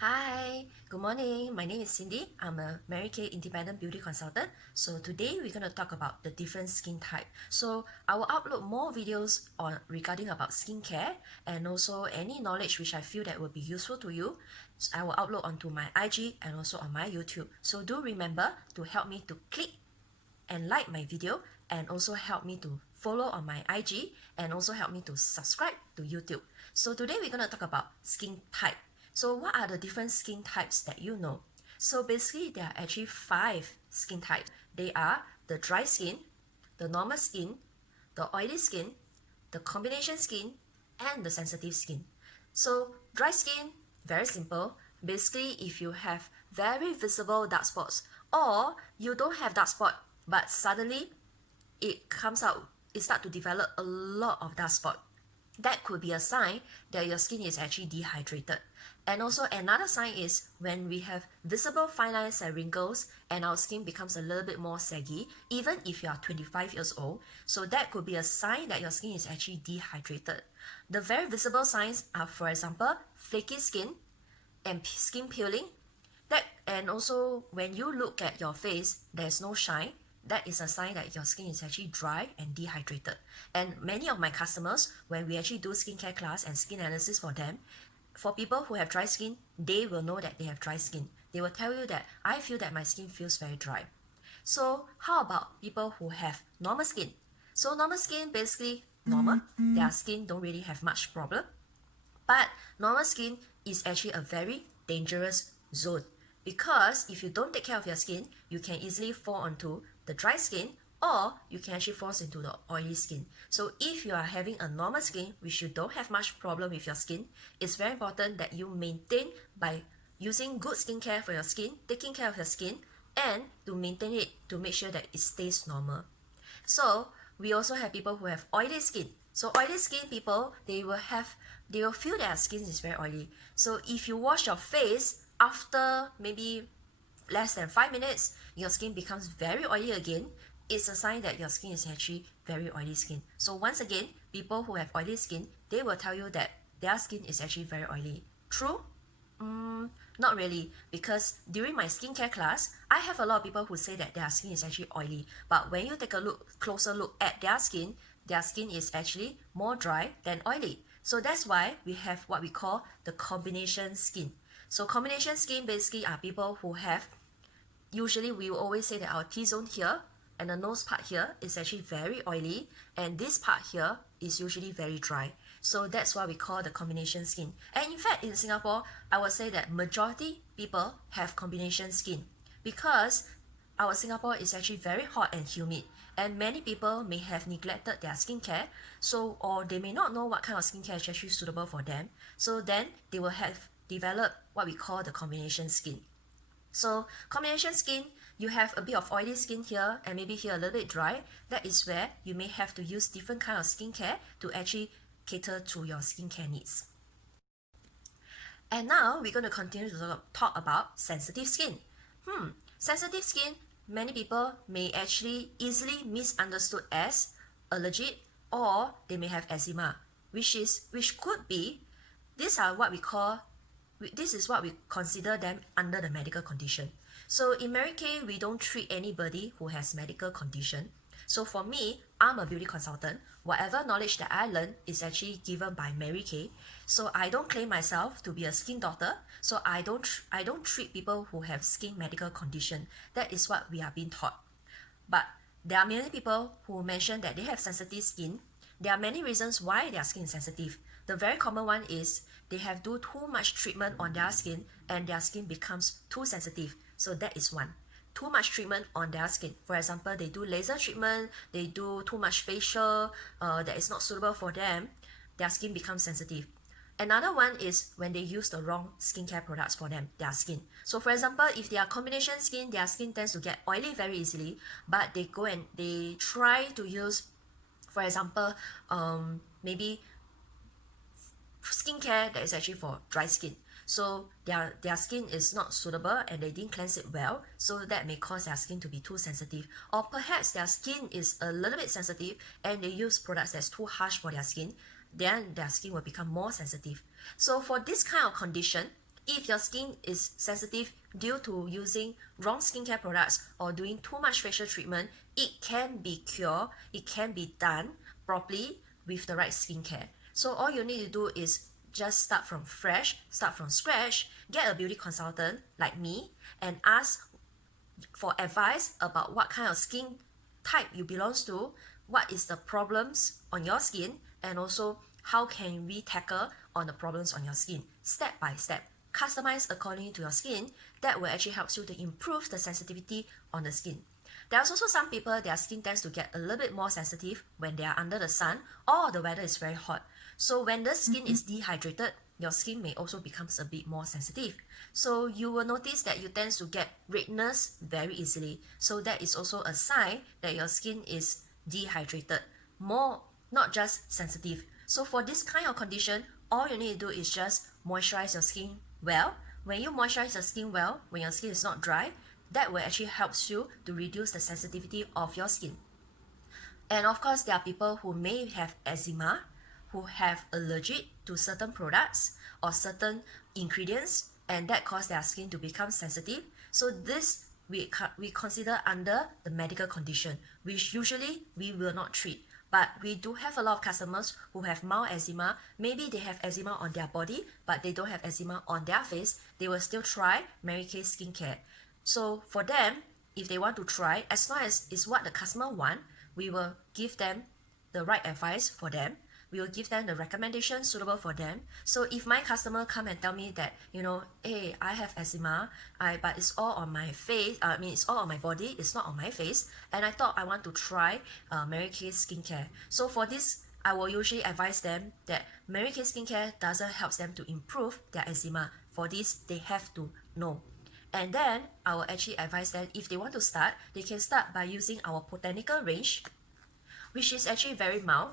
Hi, good morning. My name is Cindy. I'm a Mary Kay independent beauty consultant. So today we're going to talk about the different skin type. So I will upload more videos on regarding about skincare and also any knowledge which I feel that will be useful to you. I will upload onto my IG and also on my YouTube. So do remember to help me to click and like my video and also help me to follow on my IG and also help me to subscribe to YouTube. So today we're going to talk about skin type. So what are the different skin types that you know? So basically there are actually 5 skin types. They are the dry skin, the normal skin, the oily skin, the combination skin, and the sensitive skin. So dry skin, very simple. Basically, if you have very visible dark spots or you don't have dark spot but suddenly it comes out, it start to develop a lot of dark spot, that could be a sign that your skin is actually dehydrated. And also another sign is when we have visible fine lines and wrinkles and our skin becomes a little bit more saggy, even if you are 25 years old. So that could be a sign that your skin is actually dehydrated. The very visible signs are, for example, flaky skin and skin peeling. That and also when you look at your face, there's no shine. That is a sign that your skin is actually dry and dehydrated. And many of my customers, when we actually do skincare class and skin analysis for them, for people who have dry skin, they will know that they have dry skin. They will tell you that I feel that my skin feels very dry. So how about people who have normal skin? So normal skin basically normal. Their skin don't really have much problem. But normal skin is actually a very dangerous zone because if you don't take care of your skin, you can easily fall onto the dry skin or you can actually fall into the oily skin. So if you are having a normal skin, which you don't have much problem with your skin, it's very important that you maintain by using good skincare for your skin, taking care of your skin, and to maintain it to make sure that it stays normal. So we also have people who have oily skin. So oily skin people, they will feel their skin is very oily. So if you wash your face after maybe less than 5 minutes, your skin becomes very oily again. It's a sign that your skin is actually very oily skin. So once again, people who have oily skin, they will tell you that their skin is actually very oily. True? Not really, because during my skincare class, I have a lot of people who say that their skin is actually oily. But when you take a closer look at their skin is actually more dry than oily. So that's why we have what we call the combination skin. So combination skin basically are people who have, usually we will always say that our T-zone here and the nose part here is actually very oily and this part here is usually very dry. So that's why we call the combination skin. And in fact, in Singapore, I would say that majority people have combination skin because our Singapore is actually very hot and humid and many people may have neglected their skincare, so or they may not know what kind of skincare is actually suitable for them, so then they will have developed what we call the combination skin. So combination skin, you have a bit of oily skin here and maybe here a little bit dry. That is where you may have to use different kind of skincare to actually cater to your skincare needs. And now we're going to continue to talk about sensitive skin. Sensitive skin, many people may actually easily misunderstood as allergic or they may have eczema, which could be, these are what we call, this is what we consider them under the medical condition. So in Mary Kay, we don't treat anybody who has medical condition. So for me, I'm a beauty consultant. Whatever knowledge that I learn is actually given by Mary Kay. So I don't claim myself to be a skin doctor. So I don't treat people who have skin medical condition. That is what we are being taught. But there are many people who mention that they have sensitive skin. There are many reasons why their skin is sensitive. The very common one is they have do too much treatment on their skin and their skin becomes too sensitive. So that is one. Too much treatment on their skin. For example, they do laser treatment, they do too much facial that is not suitable for them, their skin becomes sensitive. Another one is when they use the wrong skincare products for them, their skin. So for example, if they are combination skin, their skin tends to get oily very easily, but they go and they try to use, for example, maybe skincare that is actually for dry skin. So their skin is not suitable and they didn't cleanse it well, so that may cause their skin to be too sensitive. Or perhaps their skin is a little bit sensitive and they use products that's too harsh for their skin, then their skin will become more sensitive. So for this kind of condition, If your skin is sensitive due to using wrong skincare products or doing too much facial treatment, it can be cured, it can be done properly with the right skincare. So all you need to do is just start from fresh, start from scratch, get a beauty consultant like me and ask for advice about what kind of skin type you belongs to, what is the problems on your skin, and also how can we tackle on the problems on your skin step by step, customized according to your skin. That will actually help you to improve the sensitivity on the skin. There's also some people, their skin tends to get a little bit more sensitive when they are under the sun or the weather is very hot. So when the skin is dehydrated, your skin may also becomes a bit more sensitive. So you will notice that you tend to get redness very easily. So that is also a sign that your skin is dehydrated, more not just sensitive. So for this kind of condition, all you need to do is just moisturize your skin well. When you moisturize your skin well, when your skin is not dry, that will actually help you to reduce the sensitivity of your skin. And of course, there are people who may have eczema, who have allergic to certain products or certain ingredients, and that cause their skin to become sensitive. So this we consider under the medical condition, which usually we will not treat. But we do have a lot of customers who have mild eczema. Maybe they have eczema on their body, but they don't have eczema on their face. They will still try Mary Kay skincare. So for them, if they want to try, as long as it's what the customer want, we will give them the right advice for them. We will give them the recommendation suitable for them. So if my customer come and tell me that, hey, I have eczema, but it's all on my face, it's all on my body, it's not on my face, and I thought I want to try Mary Kay skincare. So for this, I will usually advise them that Mary Kay skincare doesn't help them to improve their eczema. For this, they have to know. And then I will actually advise them, if they want to start, they can start by using our botanical range, which is actually very mild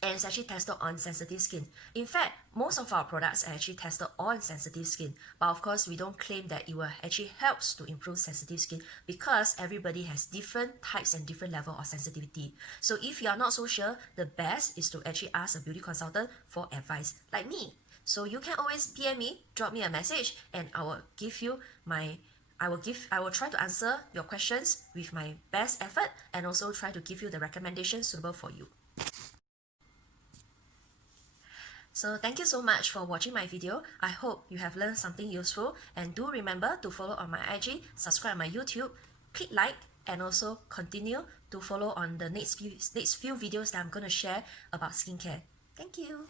and it's actually tested on sensitive skin. In fact, most of our products are actually tested on sensitive skin, but of course we don't claim that it will actually helps to improve sensitive skin because everybody has different types and different level of sensitivity. So if you are not so sure, the best is to actually ask a beauty consultant for advice like me. So you can always PM me, drop me a message, and I will give you I will try to answer your questions with my best effort and also try to give you the recommendations suitable for you. So thank you so much for watching my video. I hope you have learned something useful, and do remember to follow on my IG, subscribe on my YouTube, click like, and also continue to follow on the next few videos that I'm going to share about skincare. Thank you.